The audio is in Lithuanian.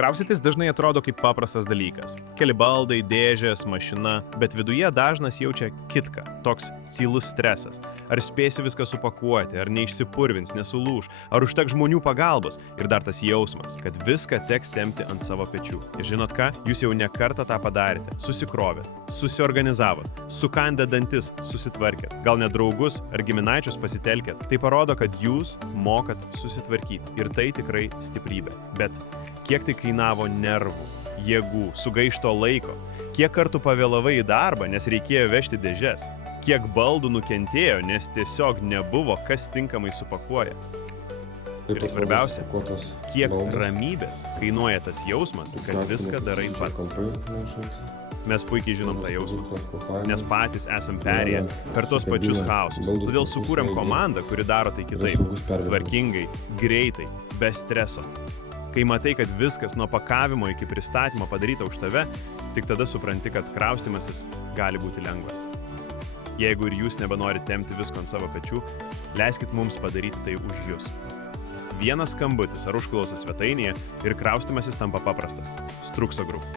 Kraustytis dažnai atrodo kaip paprastas dalykas. Keli baldai, dėžės, mašina, bet viduje dažnas jaučia kitką, toks tylus stresas. Ar spėsi viską supakuoti, ar neišsipurvins, nesulūž, ar užteks žmonių pagalbos ir dar tas jausmas, kad viską teks tempti ant savo pečių. Ir žinot ką, jūs jau ne kartą tą padarėte, susikrovėt, susiorganizavot, sukandę dantis, susitvarkėt, gal net draugus ar giminaičius pasitelkėt. Tai parodo, kad jūs mokat susitvarkyti ir tai tikrai stiprybė. Bet kiek tai kainavo nervų, jėgų, sugaišto laiko, kiek kartų pavėlavai į darbą, nes reikėjo vežti dėžes, kiek baldų nukentėjo, nes tiesiog nebuvo, kas tinkamai supakuoja. Ir svarbiausia, kiek ramybės kainuoja tas jausmas, kad viską darai pats. Mes puikiai žinom tą jausmą, nes patys esam perėję per tos pačius chaosus. Todėl sukūrėm komandą, kuri daro tai kitaip, tvarkingai, greitai, be streso. Kai matai, kad viskas nuo pakavimo iki pristatymo padaryta už tave, tik tada supranti, kad kraustymasis gali būti lengvas. Jeigu ir jūs nebenorite tempti visko ant savo pečių, leiskit mums padaryti tai už jūs. Vienas skambutis ar užklausa svetainėje ir kraustymasis tampa paprastas. Strukso Group.